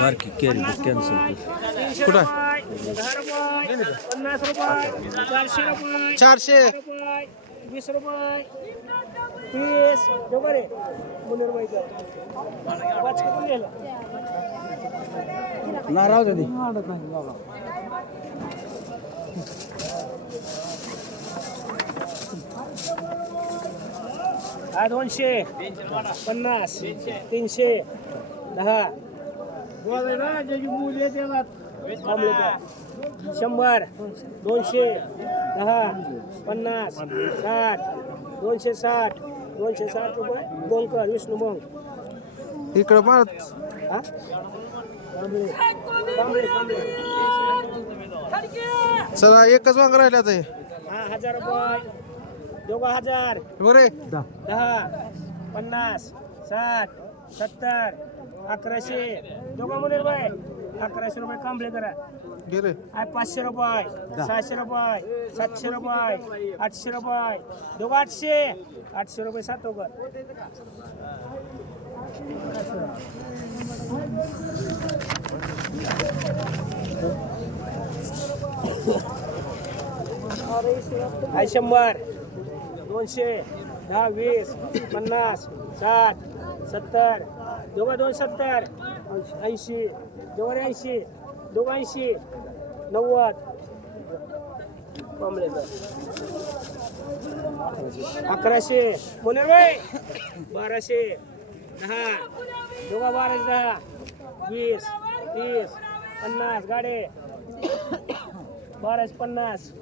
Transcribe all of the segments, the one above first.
बारकी carry cancel कुठं आहे? 50 रुपये 400 रुपये 400 20 रुपये 30 देऊ रे मुलीर बाईचं 5 किलो गेलं नाराज होती हा 200 50 300 10 100 200 10 50 60 260 260 रुपये बोंकर विष्णू बोंग इकडं मारत हा कांबळे कांबळे चला एकच वांग राहिला आता हे हा 1000 रुपये दोघं 1000 बरे 10 50 60 70 1100 दोघं मुलीर बाई 1100 रुपये कांबळे करा घे रे 500 रुपये 600 रुपये 700 रुपये 800 रुपये दोघं 800 रुपये 7 कर आहे 100 200 10 20 50 60 70 दोघं 270 80 दोघं 80 दोघं 80 90 कमलेचं 1100 मुलीर बाई 1200 10 दोघं 12 10 20 30 50 गाडे 1250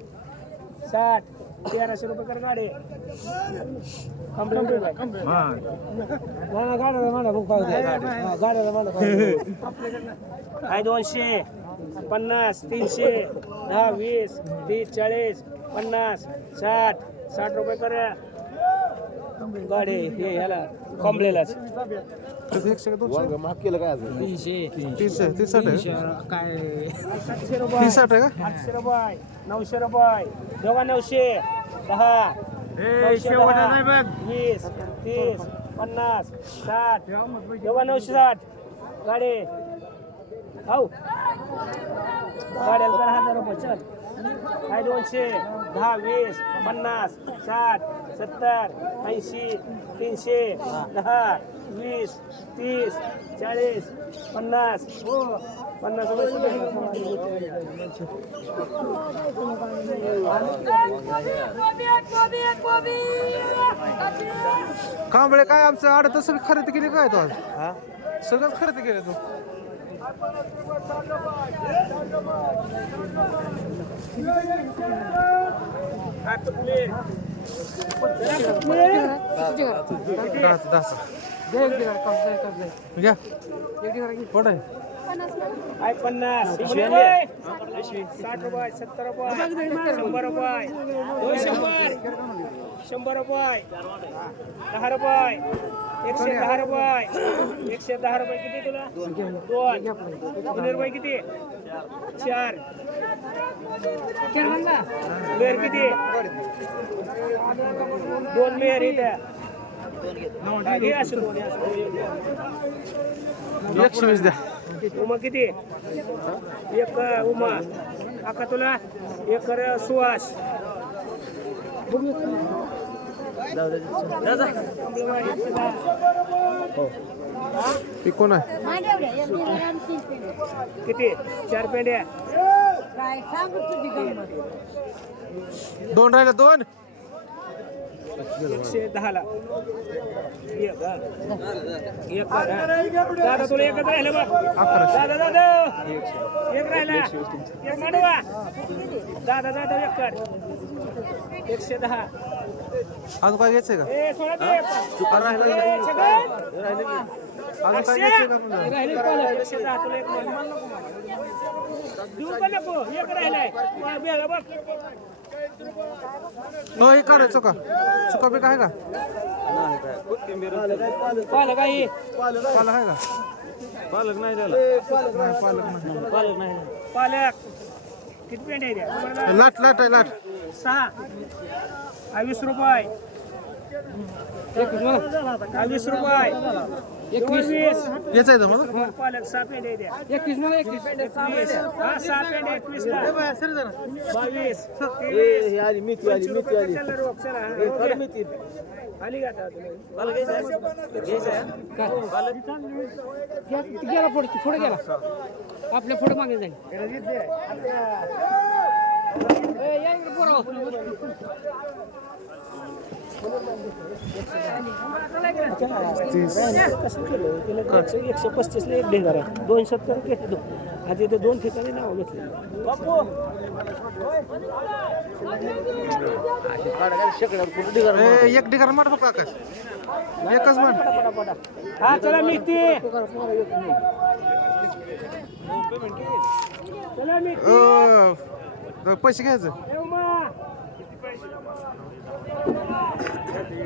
60 1300 रुपये कर गाडी कंप्लेंट आहे 200 50 300 10 20 30 40 50 60 60 रुपये कर गाडी हे ह्याला कॉम्प्लेलाच 100 200 माफ केलं काय 300 30 आहे काय 700 रुपये 30 आहे का 800 रुपये 900 रुपये दोघा 900 10 20 30 50 60 दोघा 960 गाडी हो गाड्याला कर 1000 रुपये चल काय 200 10 20 50 60 70 80 300 10 20 30 40 50 50 रुपये कांबळे काय आमचं आड तसं खरेदी केली काय तू आज सगळं खरेदी केलं तू घ्या कोण आहे 50 60 रुपये 70 रुपये 100 रुपये 100 रुपये 10 रुपये 110 रुपये 110 रुपये किती तुला 2 रुपये किती 4 मेर किती 2 मेर इथं 120 द्या उमा किती एक उमा आका तुला एक कर सुहास ही कोण आहे किती 4 पेंड्या 2 राहिला 2 110 ला एक दादा तुला एकच राहिलं बघ दादा दादा एक राहिला एक मांडवा दादा दादा एक कर 110 अजून काय घ्यायचंय का ए सोडा दे चुका राहिला अजून काय घ्यायचंय का म्हणलं राहिले 110 तुला एक देऊ का नको एक राहिलाय बेगा बघ हो ही काढ चुका चुका बी काय का पालक आहे पालक आहे का पालक नाही त्याला पालक नाही पालक किती पेंड आहे द्या लाट लाट आहे लाट 6 20 रुपये 20 रुपये 21 याचं आहे तुम्हाला पालक 6 पेंडे द्या 21 मला 21 21 हा 6 पेंडे 21 ला 22 23 चला रोक चला आली का आता गेला पुढे गेला आपल्या पुढे मागे जाईल कसं केलं 135 ला एक ढेगारा 270 घेतले आता इथे 2 ठिकाणी नाव घेतले एक ढिगारा मार बघ आकाश एकच मार पटापटा हा चला मिळते चला मिळते पैसे घ्यायचं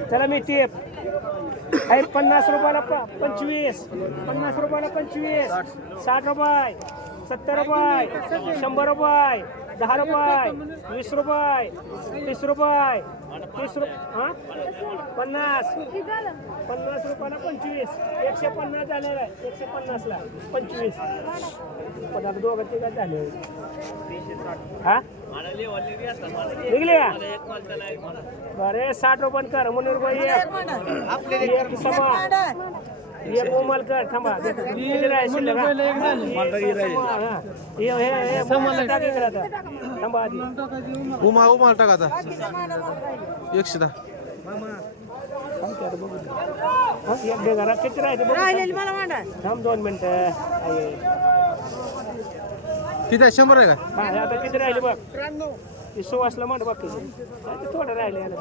चला मिळते आहे 50 रुपयाला 25 50 रुपयाला 25 60 रुपये 70 रुपये 100 रुपये 10 रुपये 20 रुपये 30 रुपये 30 रुपये हां 50 रुपयाला 25 150 झालेला आहे 150 ला 25 पण आता दोघं तिघं झाले हा निघले बरे 60 रुपये कर म्हणून रुपये एक समा एक मोबाईल कर थांबा किती राहिले शिल्लक हे मोबाईल टाकी करा आता थांबा आधी उमा टाका आता 110 एक ढेगारा किती राहायचं थांब 2 मिनिटं किती आहे 100 आहे का हा आता किती राहिले बघ ते सुवासला मांड बघ थोडं राहिले याला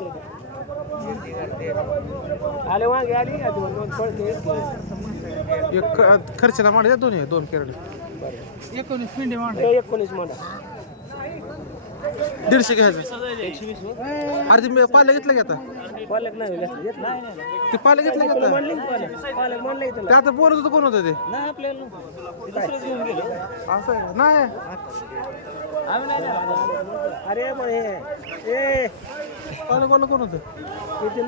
आले वांगे आली दोन पळते एक खर्चला मांड द्या दोन्ही 2 कॅरेट 19 पिंडे मांड 19 मांडा 150 घ्यायचं अरे ते पालं घेतलं की आता पालक नाही ते पालं घेतलं की आता पालक म्हणलं ते आता बोलत होतं कोण होतं ते नाही आपल्याला असं आहे का? नाही अरे मग हे पालं कोण होतं